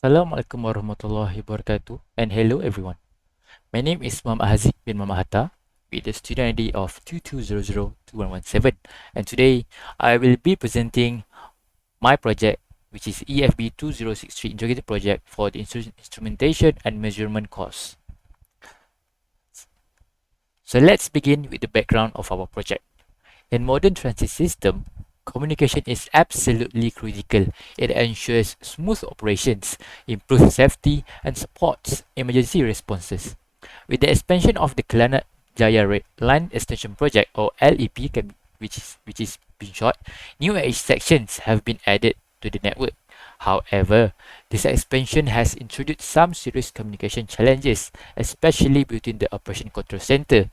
Assalamualaikum warahmatullahi wabarakatuh and hello everyone. My name is Muhammad Haziq bin Muhammad Hatta with the student ID of 22002117, and today I will be presenting my project, which is EFB 2063 Integrated Project for the Instrumentation and Measurement course. So let's begin with the background of our project. In modern transit system, communication is absolutely critical. It ensures smooth operations, improves safety, and supports emergency responses. With the expansion of the Kelana Jaya Line Extension Project, or LEP, which is in short, new age sections have been added to the network. However, this expansion has introduced some serious communication challenges, especially between the Operation Control Center,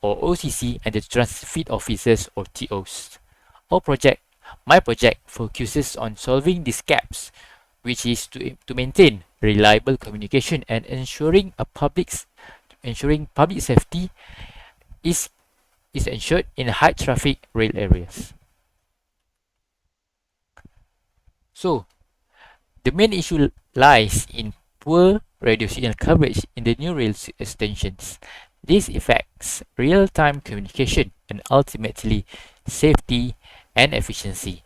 or OCC, and the Transfeed Officers, or TOs. Our project, my project, focuses on solving these gaps, which is to maintain reliable communication and ensuring public safety is is ensured in high traffic rail areas. So the main issue lies in poor radio signal coverage in the new rail extensions. This affects real-time communication and ultimately safety and efficiency.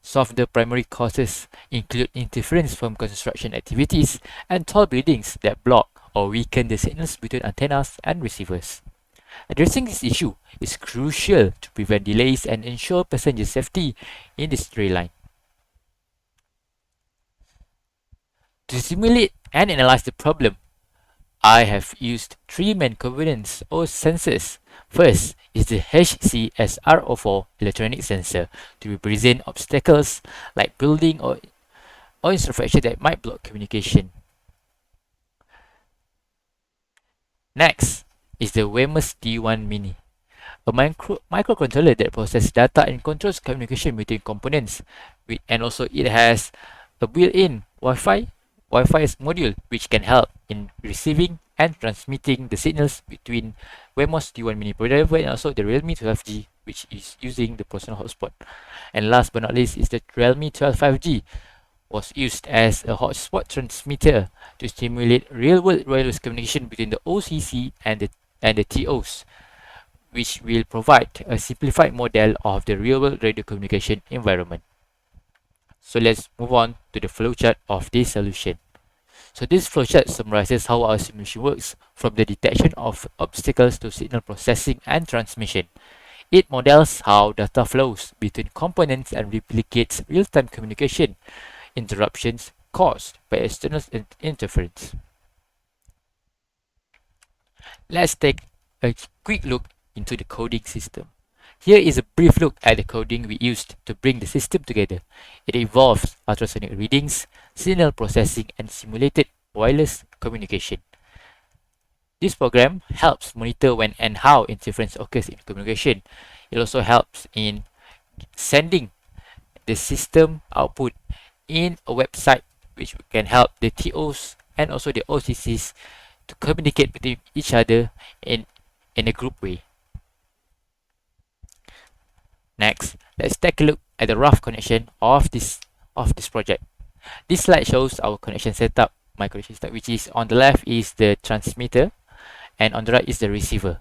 Some of the primary causes include interference from construction activities and tall buildings that block or weaken the signals between antennas and receivers. Addressing this issue is crucial to prevent delays and ensure passenger safety in this rail line. To simulate and analyze the problem, I have used three main components or sensors. First is the HCSRO4 electronic sensor to represent obstacles like building or infrastructure that might block communication. Next is the Wemos D1 Mini, a microcontroller that processes data and controls communication between components. And also it has a built-in Wi-Fi module which can help in receiving and transmitting the signals between Wemos D1 Mini driver and also the Realme 12G, which is using the personal hotspot. And last but not least is the Realme 12 5G, was used as a hotspot transmitter to stimulate real-world wireless communication between the OCC and the TOs, which will provide a simplified model of the real-world radio communication environment. So let's move on to the flowchart of this solution. So this flowchart summarizes how our simulation works from the detection of obstacles to signal processing and transmission. It models how data flows between components and replicates real-time communication interruptions caused by external interference. Let's take a quick look into the coding system. Here is a brief look at the coding we used to bring the system together. It involves ultrasonic readings, signal processing, and simulated wireless communication. This program helps monitor when and how interference occurs in communication. It also helps in sending the system output in a website which can help the TOs and also the OCCs to communicate between each other in a group way. Next, let's take a look at the rough connection of this project. This slide shows our connection setup, my connection setup, which is on the left is the transmitter and on the right is the receiver.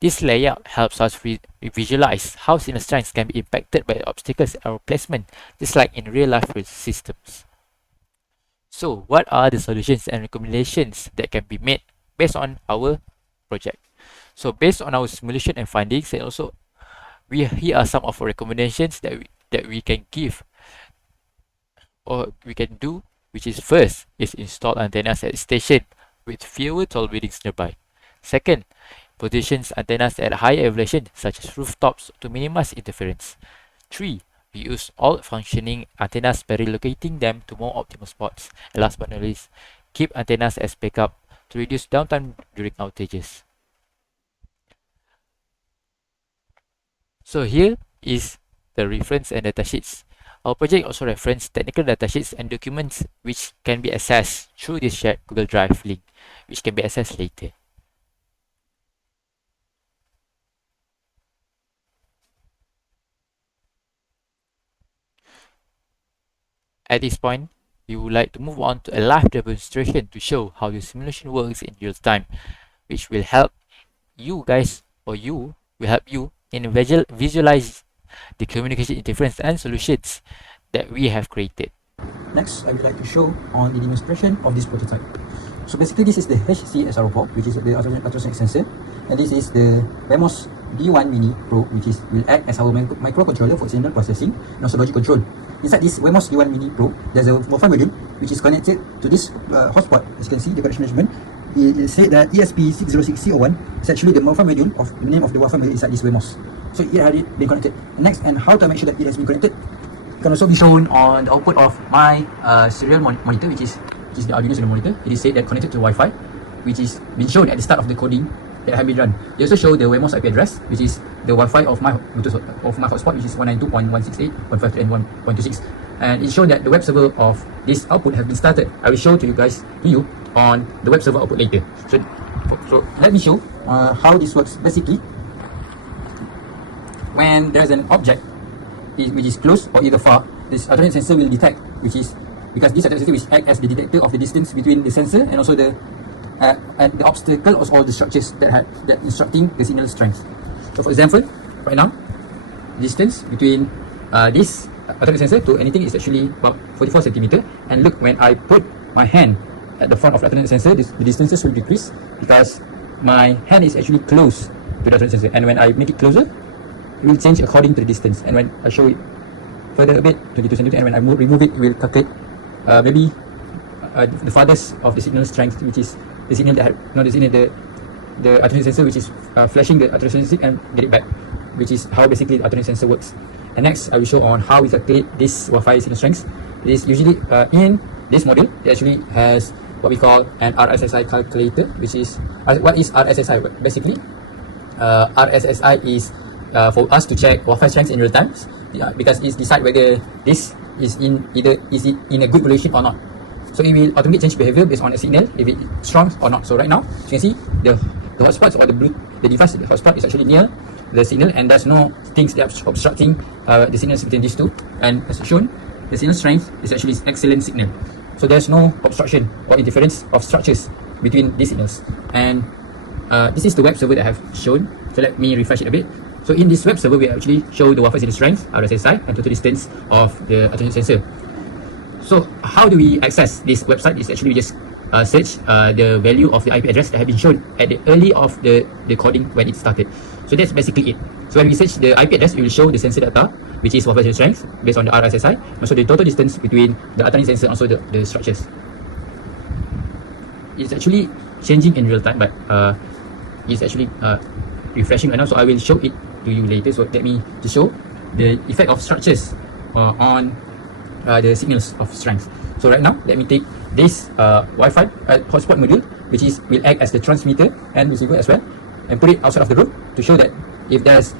This layout helps us visualize how signal strengths can be impacted by obstacles or placement, just like in real-life systems. So, what are the solutions and recommendations that can be made based on our project? So, based on our simulation and findings, and also here are some of our recommendations that we can give or we can do, which is first is install antennas at station with fewer tall buildings nearby. Second, positions antennas at higher elevation such as rooftops to minimize interference. 3. We use all functioning antennas by relocating them to more optimal spots. And last but not least, keep antennas as backup to reduce downtime during outages. So here is the reference and datasheets. Our project also references technical datasheets and documents which can be accessed through this shared Google Drive link, which can be accessed later. At this point, we would like to move on to a live demonstration to show how the simulation works in real time, which will help you guys, or you will help you in visualize the communication interference and solutions that we have created. Next, I would like to show on the demonstration of this prototype. So basically, this is the HCSR4, which is the ultrasonic sensor, and this is the Wemos D1 Mini Pro, which will act as our microcontroller for signal processing and also logic control. Inside this Wemos D1 Mini Pro, there's a Wi-Fi module which is connected to this hotspot. As you can see, the connection management. It said that ESP606C01 is actually the Wi-Fi module of the name of the Wi-Fi module inside this Wemos. So it had been connected. Next, and how to make sure that it has been connected can also be shown on the output of my serial monitor, which is the Arduino serial monitor. It is said that connected to Wi-Fi, which is been shown at the start of the coding that have been run. They also show the Wemos IP address, which is the Wi-Fi of my hotspot, which is 192.168.510.126, and it shows that the web server of this output has been started. I will show to you on the web server output later. So let me show how this works. Basically, when there's an object which is close or either far, this ultrasonic sensor will detect, which is because this ultrasonic sensor will act as the detector of the distance between the sensor and also the obstacle or all the structures that instructing the signal strength. So for example, right now, distance between this ultrasonic sensor to anything is actually about 44 centimeter. And look, when I put my hand at the front of the ultrasonic sensor, the distances will decrease because my hand is actually close to the ultrasonic sensor. And when I make it closer, it will change according to the distance. And when I show it further a bit, 22 centimeter, and when I remove it, it will calculate maybe the farthest of the signal strength, which is the signal that the ultrasonic sensor, which is flashing the ultrasonic sensor and get it back, which is how basically the ultrasonic sensor works. And next, I will show on how we calculate this Wi-Fi signal strength. It is usually in this module. It actually has what we call an RSSI calculator, which is what is RSSI? Basically, RSSI is for us to check Wi-Fi strength in real time, because it's decide whether this is in a good relationship or not. So it will automatically change behavior based on a signal if it's strong or not. So right now, you can see the hotspots or the device, the hotspot is actually near the signal, and there's no things that are obstructing the signals between these two. And as shown, the signal strength is actually excellent signal. So there's no obstruction or interference of structures between these signals. And this is the web server that I have shown. So let me refresh it a bit. So in this web server, we actually show the Wi-Fi signal strength, RSSI, and total distance of the ultrasonic sensor. So how do we access this website? Is actually we just search the value of the IP address that have been shown at the early of the coding when it started. So that's basically it. So when we search the IP address, it will show the sensor data, which is Wi-Fi signal strength based on the RSSI, also the total distance between the ultrasonic sensor and also the structures. It's actually changing in real time, but it's actually refreshing right now. So I will show it to you later. So let me just show the effect of structures on the signals of strength. So right now, let me take this Wi-Fi hotspot module, which will act as the transmitter and receiver as well, and put it outside of the room to show that if there's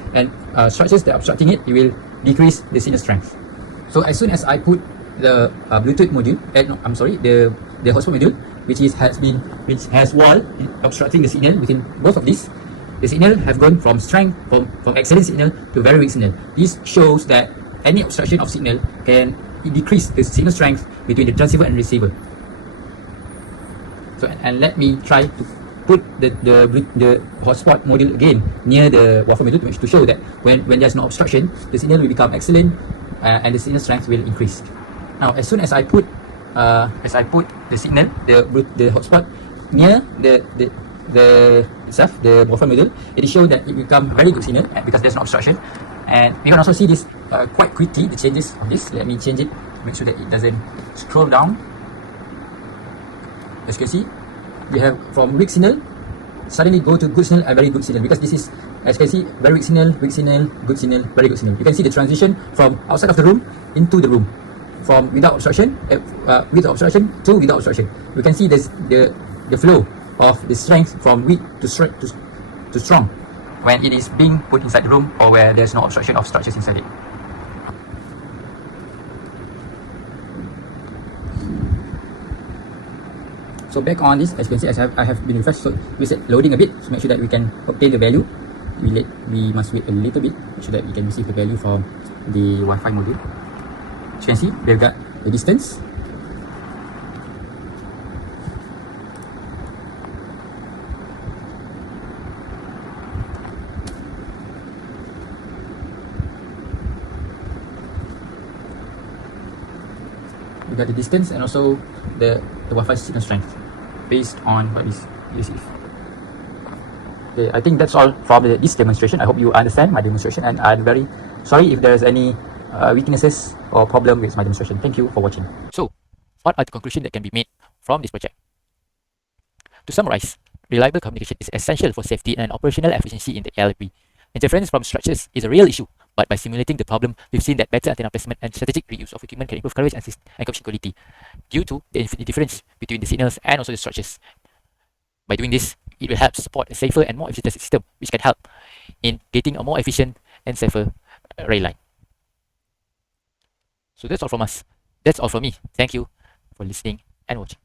structures that are obstructing it, it will decrease the signal strength. So as soon as I put the Bluetooth module, the hotspot module, which has wall obstructing the signal between both of these, the signal have gone from excellent signal to very weak signal. This shows that any obstruction of signal can decrease the signal strength between the transceiver and receiver. So and let me try to put the hotspot module again near the Wi-Fi module to show that when there's no obstruction, the signal will become excellent and the signal strength will increase. Now, as soon as I put the signal, the hotspot near the Wi-Fi module, it is shown that it become very good signal because there's no obstruction. And you can also see this quite quickly, the changes of this. Let me change it, make sure that it doesn't scroll down. As you can see, we have from weak signal suddenly go to good signal and very good signal, because this is, as you can see, very weak signal, good signal, very good signal. You can see the transition from outside of the room into the room, from without obstruction with obstruction to without obstruction. You can see this the flow of the strength from weak to strong when it is being put inside the room or where there's no obstruction of structures inside it. So back on this, as you can see, as I have been refreshed, so we said loading a bit to make sure that we can obtain the value. We must wait a little bit so that we can receive the value from the Wi-Fi module. As you can see, we've got the distance got the distance and also the Wi-Fi signal strength based on what is received. Okay, I think that's all from this demonstration. I hope you understand my demonstration, and I'm very sorry if there's any weaknesses or problem with my demonstration. Thank you for watching. So, what are the conclusions that can be made from this project? To summarize, reliable communication is essential for safety and operational efficiency in the LLP. Interference from structures is a real issue, but by simulating the problem, we've seen that better antenna placement and strategic reuse of equipment can improve coverage and communication quality due to the difference between the signals and also the structures. By doing this, it will help support a safer and more efficient system, which can help in getting a more efficient and safer rail line. So that's all from us. That's all from me. Thank you for listening and watching.